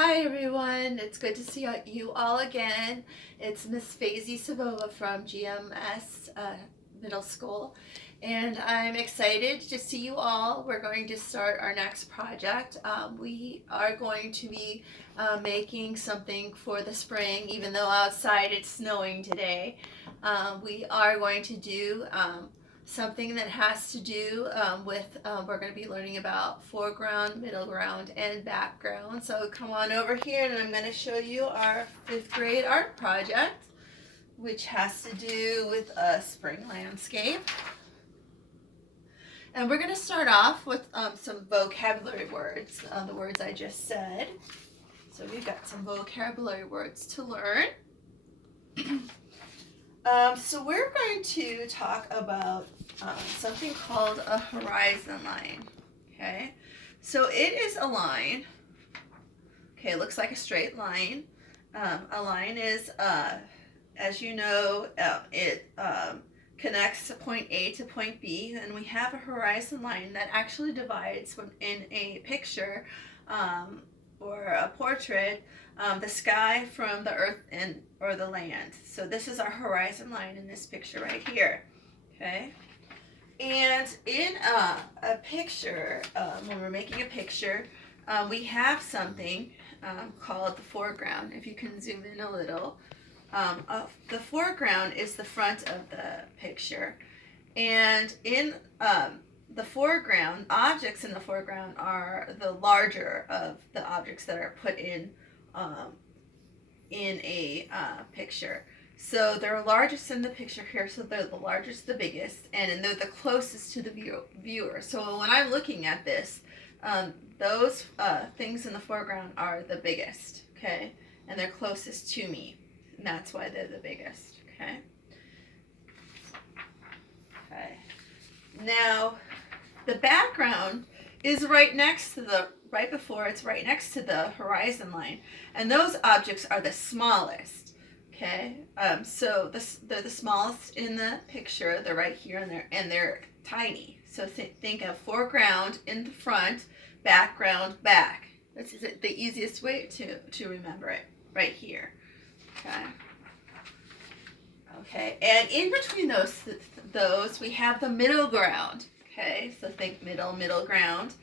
Hi everyone, it's good to see you all again. It's Miss Faisy Savova from GMS Middle School, and I'm excited to see you all. We're going to start our next project. We are going to be making something for the spring, even though outside it's snowing today. We are going to do something that has to do with, we're going to be learning about foreground, middle ground, and background. So come on over here and I'm going to show you our 5th grade art project, which has to do with a spring landscape. And we're going to start off with some vocabulary words, the words I just said. So we've got some vocabulary words to learn. So we're going to talk about something called a horizon line. Okay, so it is a line. Okay, it looks like a straight line. A line is, as you know, it connects point A to point B, and we have a horizon line that actually divides in a picture or a portrait the sky from the earth or the land. So this is our horizon line in this picture right here. Okay, and in a picture, when we're making a picture, we have something called the foreground. If you can zoom in a little, the foreground is the front of the picture, and in the foreground, objects in the foreground are the larger of the objects that are put in a picture. So they're largest in the picture here, so they're the largest, the biggest, and they're the closest to the viewer. So when I'm looking at this, those things in the foreground are the biggest, okay? And they're closest to me, and that's why they're the biggest, okay? Okay. Now, the background is right before it's right next to the horizon line, and those objects are the smallest. Okay, so they're the smallest in the picture. They're right here, and they're tiny. So think of foreground in the front, background back. This is the easiest way to remember it. Right here. Okay. Okay, and in between those we have the middle ground. Okay, so think middle ground.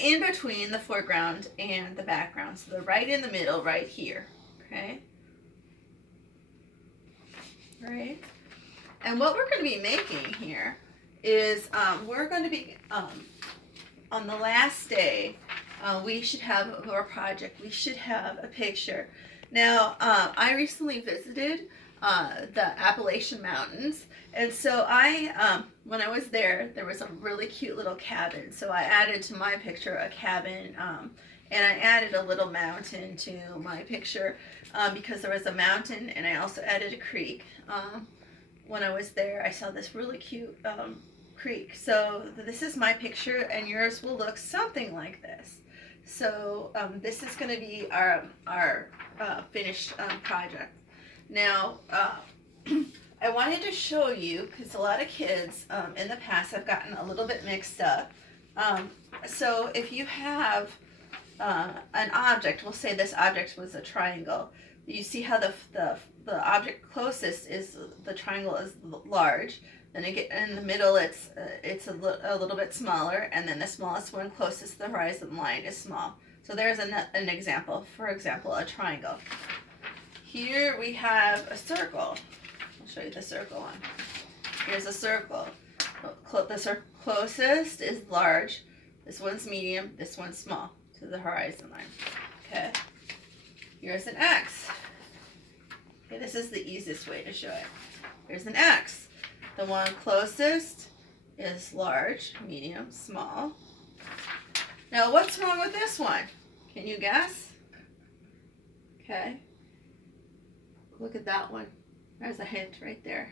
In between the foreground and the background, so they're right in the middle, right here. Okay. Right. And what we're going to be making here is we're going to be on the last day. We should have our project. We should have a picture. Now, I recently visited the Appalachian Mountains, and so when I was there was a really cute little cabin. So I added to my picture a cabin, and I added a little mountain to my picture because there was a mountain, and I also added a creek. When I was there, I saw this really cute creek. So this is my picture, and yours will look something like this. So this is going to be our finished project. Now, I wanted to show you, because a lot of kids in the past have gotten a little bit mixed up. So if you have an object, we'll say this object was a triangle. You see how the object closest is the triangle is large. Then in the middle, it's a little bit smaller, and then the smallest one closest to the horizon line is small. So there's an example. For example, a triangle. Here we have a circle. I'll show you the circle one. Here's a circle. The closest is large. This one's medium. This one's small to the horizon line. Okay. Here's an X. Okay, this is the easiest way to show it. Here's an X. The one closest is large, medium, small. Now, what's wrong with this one? Can you guess? Okay. Look at that one. There's a hint right there.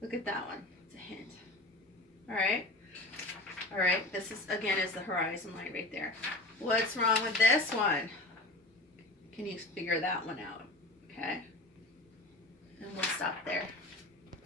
Look at that one. It's a hint. All right. All right. This is the horizon line right there. What's wrong with this one? Can you figure that one out? Okay. And we'll stop there.